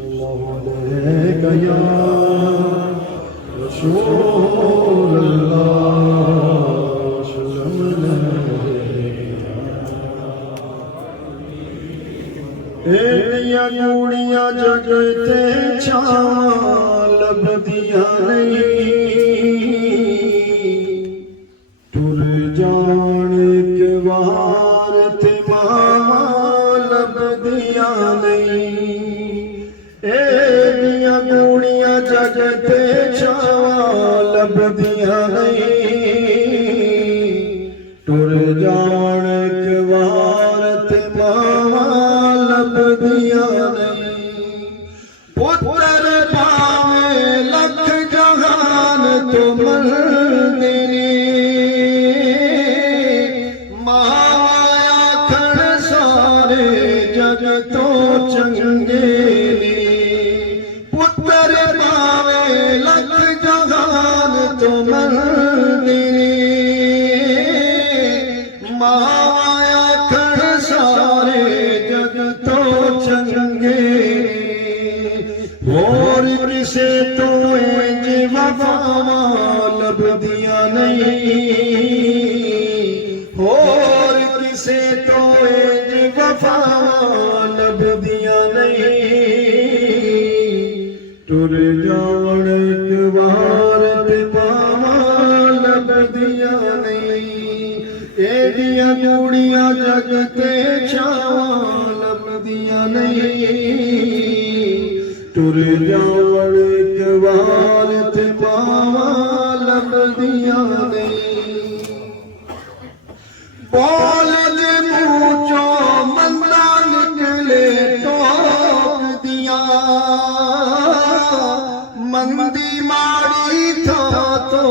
सल्लल्लाहु अलैहि या रसूल अल्लाह एड़ियां कूड़ियां जग ते छावां लभदियां नहीं टुर जाण के वार ते मावां लभदियां नहीं एड़ियां कूड़ियां जग ते छावां लभदियां नहीं टुर जाण के वार ते मावां लभदियां नहीं पुत्र पावे लख जहान तो मरदे ने माया आखण सारे जग तो चंगे ने पुत्र पावे लख जहान तो मरदे ने माया आखण सारे जग तो चंगे होर किसे तो इंज वफावां लभदियां नहीं होर किसे तो इंज वफावां लभदियां नहीं टुर जाण के वार ते मावां लभदियां नहीं एड़ियां कूड़ियां जग ते छावां लभदियां नहीं टुर जावण के वार ते मावां लभदियां नहीं बोल दे मुँह चों मंदा निकले टोक दियां मंदी माड़ी था तो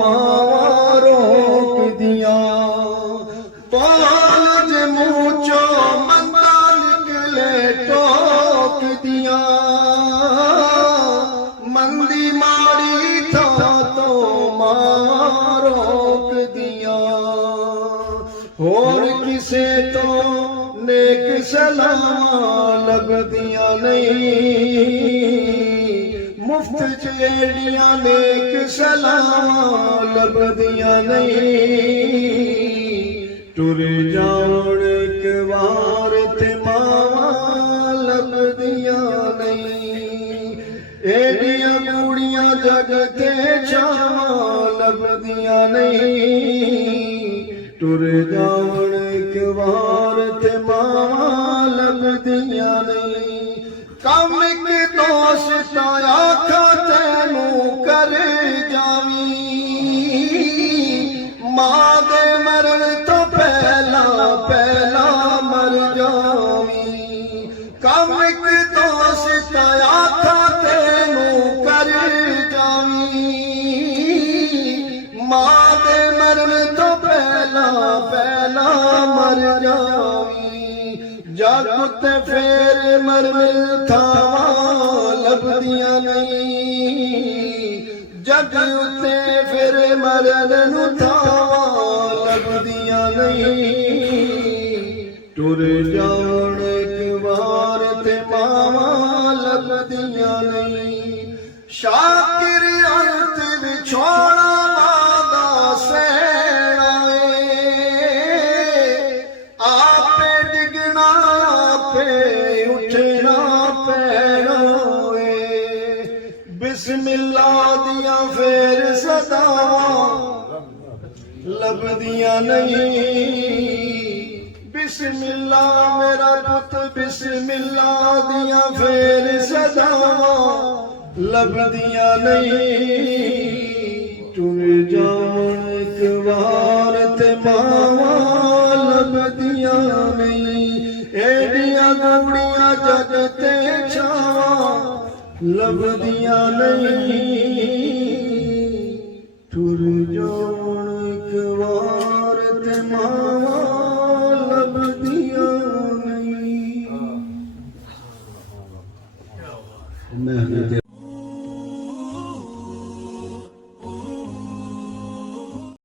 मावां रोक दियां बोल दे मुँह चों मंदा निकले टोक दियां मंदी माड़ी था तो मां रोक दियां होर किसे तो नेक सलावां लभदियां नहीं मुफ्त जेड़ियां नेक सलावां लभदियां नहीं टुर जाण के वार ते मावां लभदियां नहीं एड़ियां कूड़ियां जग ते छावां लभदियां नहीं टुर जाण के वार ते मावां लभदियां नहीं कम एक दोस्त आखा तैनू कर जावी मां दे मरण तो पहला पहला मर जावी कम एक दोस्त आखा तैनू कर जावी मां दे मरण तो पहला पहला मर जावी जग ते फेर मरण थावां लभदियां नहीं जग उत्ते फिर मरण नूं थावां लभदियां नहीं टुर जाण के वार ते मावां लभदियां नहीं शाकिर अंत विछोड़ा मादा सैना आपे डिगना आपे उठना पैना बिस्मिल्लाह दियां फेर सदावां लभदियां नहीं बिस्मिल्लाह मेरा पुत बिस्मिल्लाह दियां फेर सदावां लभदियां नहीं टुर जाण के वार ते मावां लभदियां नहीं एड़ियां कूड़ियां जग ते छावां लभदियां नहीं